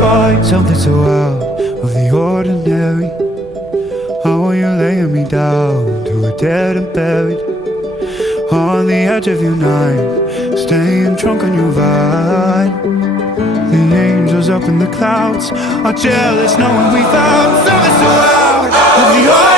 find something so out of the ordinary. How are you laying me down to a dead and buried on the edge of your night, staying drunk on your vine. The angels up in the clouds are jealous knowing we found something so out of the ordinary.